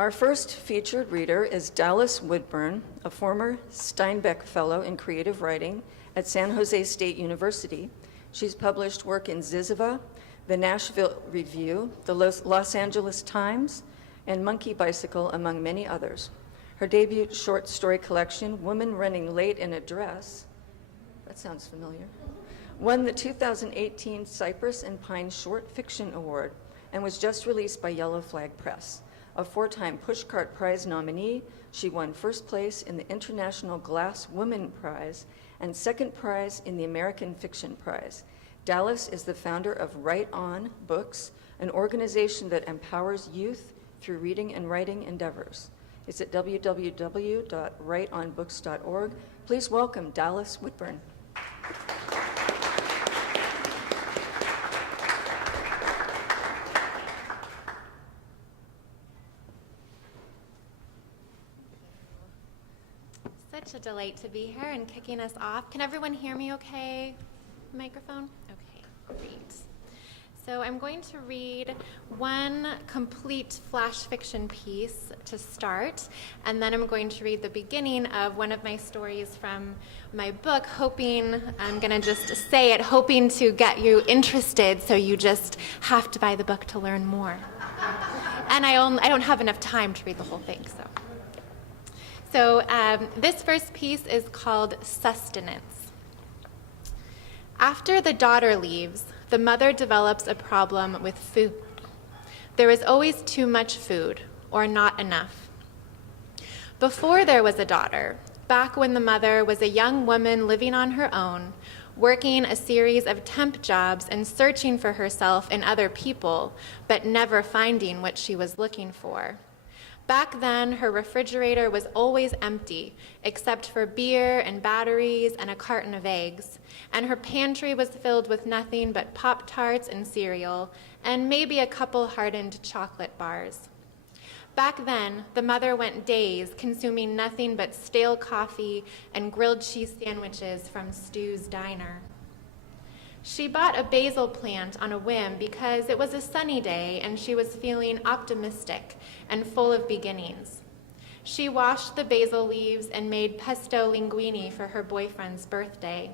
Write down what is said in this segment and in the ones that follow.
Our first featured reader is Dallas Woodburn, a former Steinbeck Fellow in Creative Writing at San Jose State University. She's published work in Ziziva, the Nashville Review, the Los Angeles Times, and Monkey Bicycle, among many others. Her debut short story collection, Woman Running Late in a Dress, that sounds familiar, won the 2018 Cypress and Pine Short Fiction Award and was just released by Yellow Flag Press. A 4-time Pushcart Prize nominee, she won first place in the International Glass Woman Prize and second prize in the American Fiction Prize. Dallas is the founder of Write On Books, an organization that empowers youth through reading and writing endeavors. It's at www.writeonbooks.org. Please welcome Dallas Woodburn. Such a delight to be here and kicking us off. Can everyone hear me okay? Microphone? Okay, great. So I'm going to read one complete flash fiction piece to start, and then I'm going to read the beginning of one of my stories from my book, hoping, I'm going to just say it, hoping to get you interested so you just have to buy the book to learn more. And I don't have enough time to read the whole thing, So this first piece is called Sustenance. After the daughter leaves, the mother develops a problem with food. There is always too much food, or not enough. Before there was a daughter, back when the mother was a young woman living on her own, working a series of temp jobs and searching for herself in other people, but never finding what she was looking for. Back then, her refrigerator was always empty, except for beer and batteries and a carton of eggs, and her pantry was filled with nothing but Pop-Tarts and cereal, and maybe a couple hardened chocolate bars. Back then, the mother went days consuming nothing but stale coffee and grilled cheese sandwiches from Stu's Diner. She bought a basil plant on a whim because it was a sunny day and she was feeling optimistic and full of beginnings. She washed the basil leaves and made pesto linguine for her boyfriend's birthday.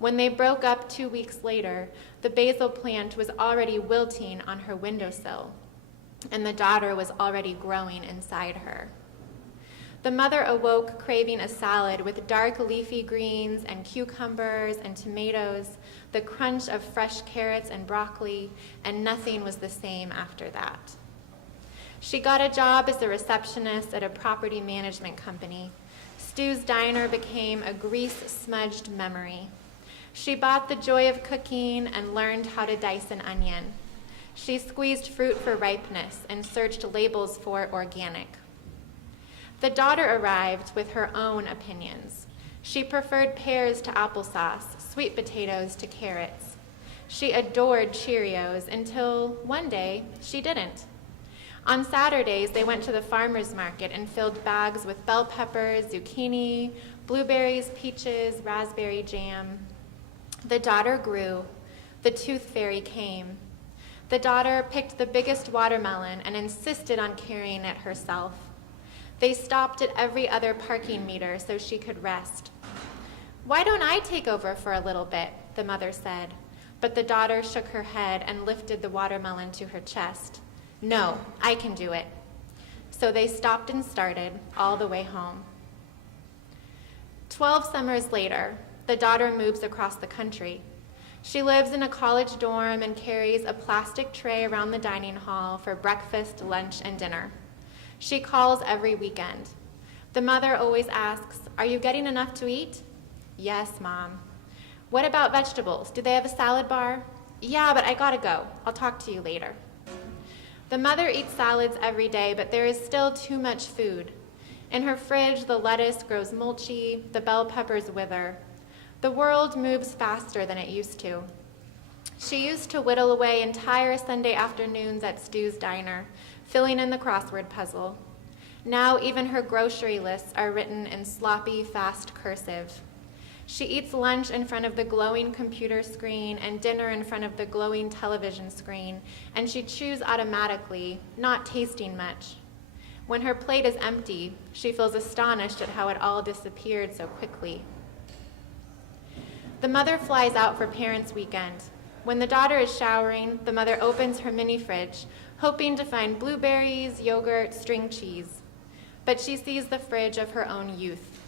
When they broke up 2 weeks later, the basil plant was already wilting on her windowsill, and the daughter was already growing inside her. The mother awoke craving a salad with dark leafy greens and cucumbers and tomatoes, the crunch of fresh carrots and broccoli, and nothing was the same after that. She got a job as a receptionist at a property management company. Stu's Diner became a grease-smudged memory. She bought the joy of cooking and learned how to dice an onion. She squeezed fruit for ripeness and searched labels for organic. The daughter arrived with her own opinions. She preferred pears to applesauce, sweet potatoes to carrots. She adored Cheerios until one day she didn't. On Saturdays, they went to the farmer's market and filled bags with bell peppers, zucchini, blueberries, peaches, raspberry jam. The daughter grew. The tooth fairy came. The daughter picked the biggest watermelon and insisted on carrying it herself. They stopped at every other parking meter so she could rest. "Why don't I take over for a little bit?" the mother said, but the daughter shook her head and lifted the watermelon to her chest. "No, I can do it." So they stopped and started all the way home. 12 summers later, the daughter moves across the country. She lives in a college dorm and carries a plastic tray around the dining hall for breakfast, lunch, and dinner. She calls every weekend. The mother always asks, "Are you getting enough to eat?" "Yes, Mom." "What about vegetables? Do they have a salad bar?" "Yeah, but I gotta go. I'll talk to you later." The mother eats salads every day, but there is still too much food. In her fridge, the lettuce grows mulchy, the bell peppers wither. The world moves faster than it used to. She used to whittle away entire Sunday afternoons at Stu's Diner, filling in the crossword puzzle. Now even her grocery lists are written in sloppy, fast cursive. She eats lunch in front of the glowing computer screen and dinner in front of the glowing television screen, and she chews automatically, not tasting much. When her plate is empty, she feels astonished at how it all disappeared so quickly. The mother flies out for Parents' Weekend. When the daughter is showering, the mother opens her mini fridge, hoping to find blueberries, yogurt, string cheese. But she sees the fridge of her own youth.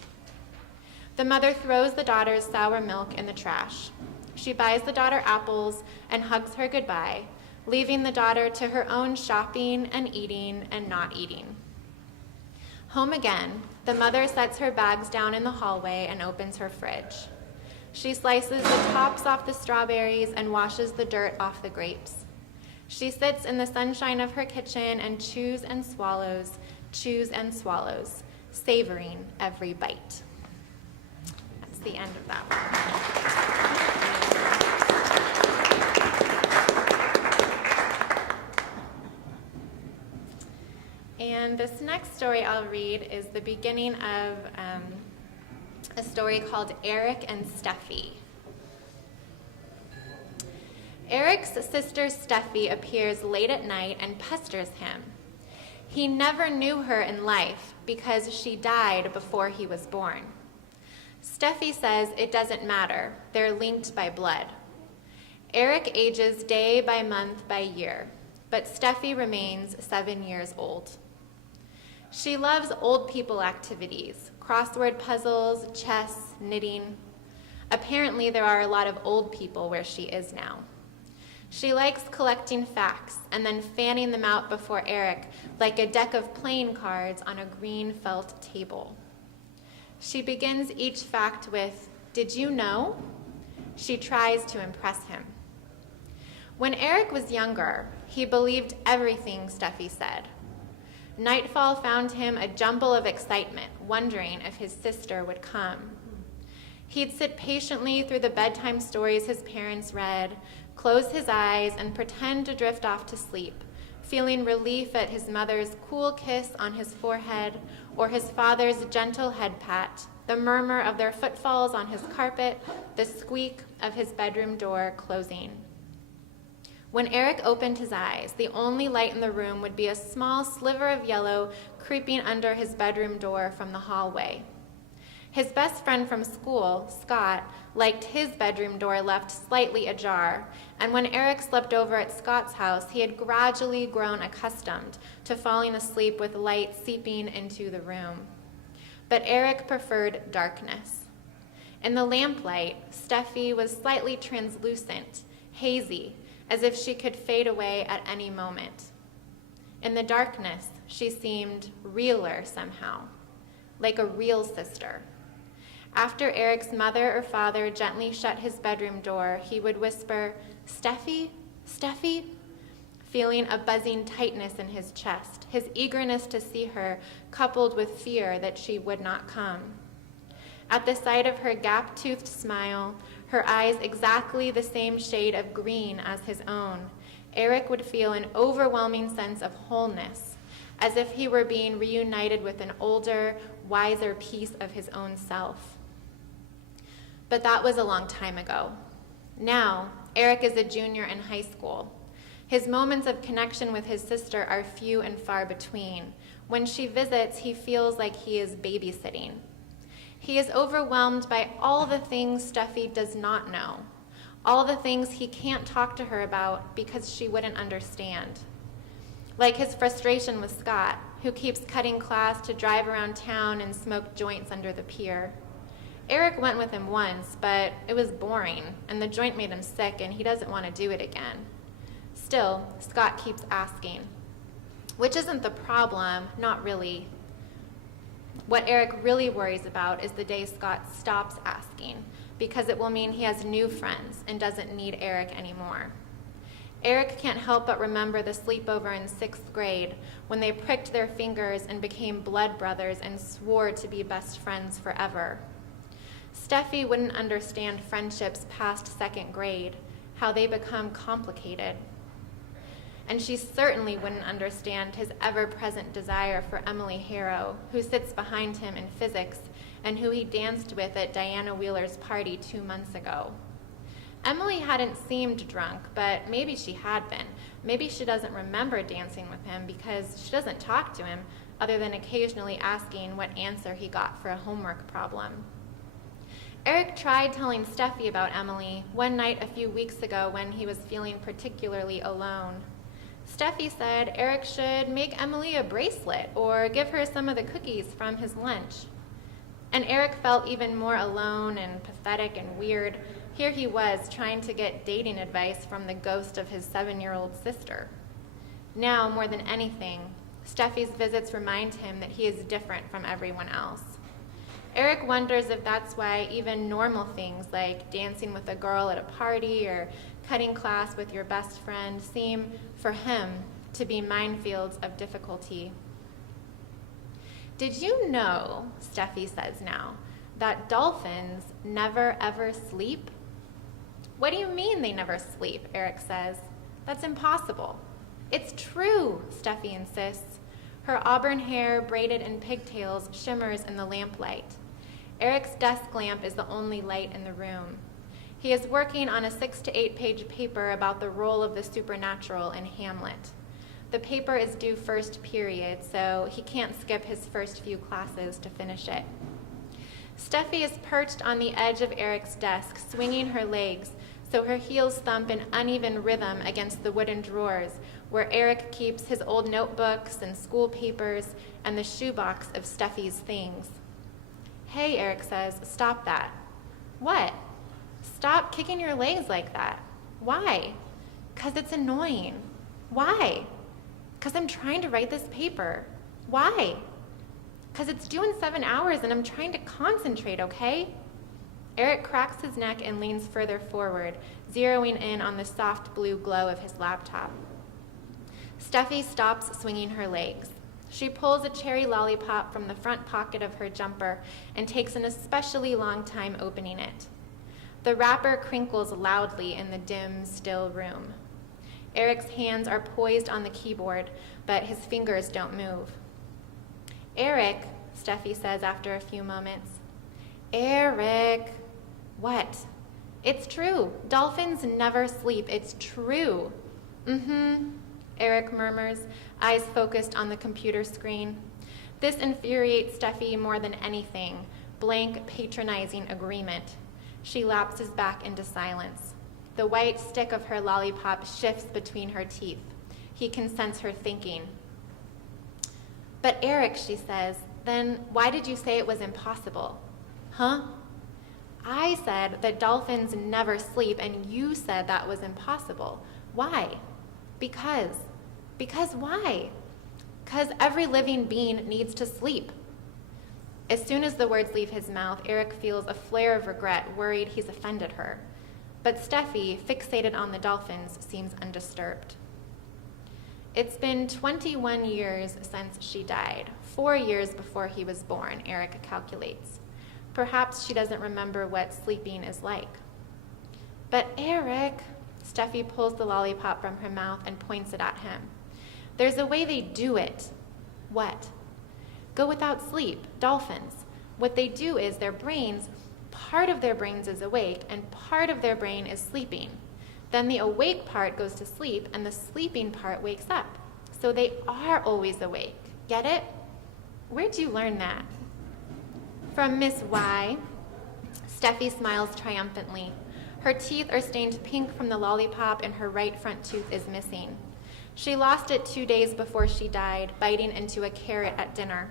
The mother throws the daughter's sour milk in the trash. She buys the daughter apples and hugs her goodbye, leaving the daughter to her own shopping and eating and not eating. Home again, the mother sets her bags down in the hallway and opens her fridge. She slices the tops off the strawberries and washes the dirt off the grapes. She sits in the sunshine of her kitchen and chews and swallows, savoring every bite. That's the end of that one. And this next story I'll read is the beginning of a story called Eric and Steffi. Eric's sister Steffi appears late at night and pesters him. He never knew her in life because she died before he was born. Steffi says it doesn't matter, they're linked by blood. Eric ages day by month by year, but Steffi remains 7 years old. She loves old people activities, crossword puzzles, chess, knitting. Apparently there are a lot of old people where she is now. She likes collecting facts and then fanning them out before Eric like a deck of playing cards on a green felt table. She begins each fact with, "Did you know?" She tries to impress him. When Eric was younger, he believed everything Steffi said. Nightfall found him a jumble of excitement, wondering if his sister would come. He'd sit patiently through the bedtime stories his parents read, close his eyes, and pretend to drift off to sleep, feeling relief at his mother's cool kiss on his forehead or his father's gentle head pat, the murmur of their footfalls on his carpet, the squeak of his bedroom door closing. When Eric opened his eyes, the only light in the room would be a small sliver of yellow creeping under his bedroom door from the hallway. His best friend from school, Scott, liked his bedroom door left slightly ajar, and when Eric slept over at Scott's house, he had gradually grown accustomed to falling asleep with light seeping into the room. But Eric preferred darkness. In the lamplight, Steffi was slightly translucent, hazy, as if she could fade away at any moment. In the darkness, she seemed realer somehow, like a real sister. After Eric's mother or father gently shut his bedroom door, he would whisper, "Steffi, Steffi," feeling a buzzing tightness in his chest, his eagerness to see her coupled with fear that she would not come. At the sight of her gap-toothed smile, her eyes exactly the same shade of green as his own, Eric would feel an overwhelming sense of wholeness, as if he were being reunited with an older, wiser piece of his own self. But that was a long time ago. Now, Eric is a junior in high school. His moments of connection with his sister are few and far between. When she visits, he feels like he is babysitting. He is overwhelmed by all the things Steffi does not know, all the things he can't talk to her about because she wouldn't understand. Like his frustration with Scott, who keeps cutting class to drive around town and smoke joints under the pier. Eric went with him once, but it was boring, and the joint made him sick, and he doesn't want to do it again. Still, Scott keeps asking, which isn't the problem, not really. What Eric really worries about is the day Scott stops asking, because it will mean he has new friends and doesn't need Eric anymore. Eric can't help but remember the sleepover in 6th grade when they pricked their fingers and became blood brothers and swore to be best friends forever. Steffi wouldn't understand friendships past 2nd grade, how they become complicated. And she certainly wouldn't understand his ever-present desire for Emily Harrow, who sits behind him in physics and who he danced with at Diana Wheeler's party 2 months ago. Emily hadn't seemed drunk, but maybe she had been. Maybe she doesn't remember dancing with him because she doesn't talk to him, other than occasionally asking what answer he got for a homework problem. Eric tried telling Steffi about Emily one night a few weeks ago when he was feeling particularly alone. Steffi said Eric should make Emily a bracelet or give her some of the cookies from his lunch. And Eric felt even more alone and pathetic and weird. Here he was trying to get dating advice from the ghost of his 7-year-old sister. Now, more than anything, Steffi's visits remind him that he is different from everyone else. Eric wonders if that's why even normal things like dancing with a girl at a party or cutting class with your best friend seem, for him, to be minefields of difficulty. Did you know, Steffi says now, that dolphins never ever sleep? What do you mean they never sleep? Eric says. That's impossible. It's true, Steffi insists. Her auburn hair, braided in pigtails, shimmers in the lamplight. Eric's desk lamp is the only light in the room. He is working on a 6 to 8 page paper about the role of the supernatural in Hamlet. The paper is due first period, so he can't skip his first few classes to finish it. Steffi is perched on the edge of Eric's desk, swinging her legs so her heels thump in uneven rhythm against the wooden drawers where Eric keeps his old notebooks and school papers and the shoebox of Steffi's things. Hey, Eric says, stop that. What? Stop kicking your legs like that. Why? 'Cause it's annoying. Why? 'Cause I'm trying to write this paper. Why? 'Cause it's due in 7 hours and I'm trying to concentrate, okay? Eric cracks his neck and leans further forward, zeroing in on the soft blue glow of his laptop. Steffi stops swinging her legs. She pulls a cherry lollipop from the front pocket of her jumper and takes an especially long time opening it. The wrapper crinkles loudly in the dim, still room. Eric's hands are poised on the keyboard, but his fingers don't move. Eric, Steffi says after a few moments. Eric. What? It's true. Dolphins never sleep. It's true. Eric murmurs, eyes focused on the computer screen. This infuriates Steffi more than anything. Blank, patronizing agreement. She lapses back into silence. The white stick of her lollipop shifts between her teeth. He can sense her thinking. But Eric, she says, then why did you say it was impossible? Huh? I said that dolphins never sleep, and you said that was impossible. Why? Because. Because why? Because every living being needs to sleep. As soon as the words leave his mouth, Eric feels a flare of regret, worried he's offended her. But Steffi, fixated on the dolphins, seems undisturbed. It's been 21 years since she died, 4 years before he was born, Eric calculates. Perhaps she doesn't remember what sleeping is like. But Eric, Steffi pulls the lollipop from her mouth and points it at him. There's a way they do it. What? Go without sleep, dolphins. What they do is part of their brains is awake and part of their brain is sleeping. Then the awake part goes to sleep and the sleeping part wakes up. So they are always awake. Get it? Where'd you learn that? From Miss Y. Steffi smiles triumphantly. Her teeth are stained pink from the lollipop and her right front tooth is missing. She lost it 2 days before she died, biting into a carrot at dinner.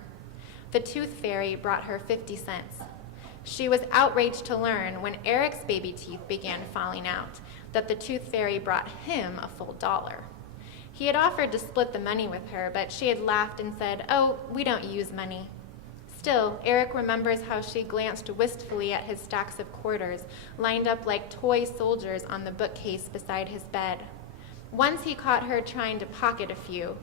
The tooth fairy brought her 50 cents. She was outraged to learn when Eric's baby teeth began falling out that the tooth fairy brought him a full $1. He had offered to split the money with her, but she had laughed and said, "Oh, we don't use money." Still, Eric remembers how she glanced wistfully at his stacks of quarters, lined up like toy soldiers on the bookcase beside his bed. Once he caught her trying to pocket a few.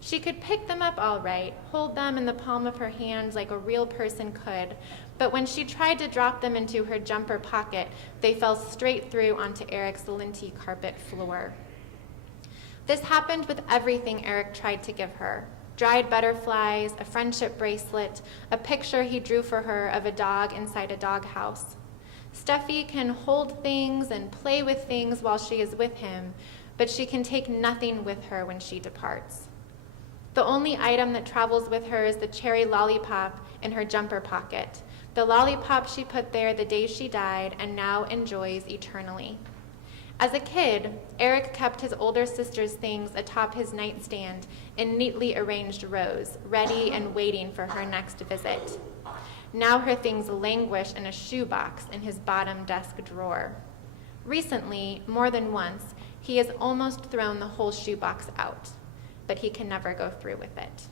She could pick them up all right, hold them in the palm of her hand like a real person could, but when she tried to drop them into her jumper pocket, they fell straight through onto Eric's linty carpet floor. This happened with everything Eric tried to give her. Dried butterflies, a friendship bracelet, a picture he drew for her of a dog inside a doghouse. Steffi can hold things and play with things while she is with him, but she can take nothing with her when she departs. The only item that travels with her is the cherry lollipop in her jumper pocket, the lollipop she put there the day she died and now enjoys eternally. As a kid, Eric kept his older sister's things atop his nightstand in neatly arranged rows, ready and waiting for her next visit. Now her things languish in a shoebox in his bottom desk drawer. Recently, more than once, he has almost thrown the whole shoebox out, but he can never go through with it.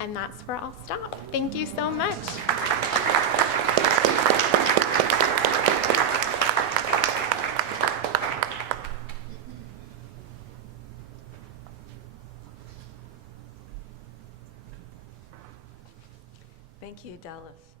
And that's where I'll stop. Thank you so much. Thank you, Dallas.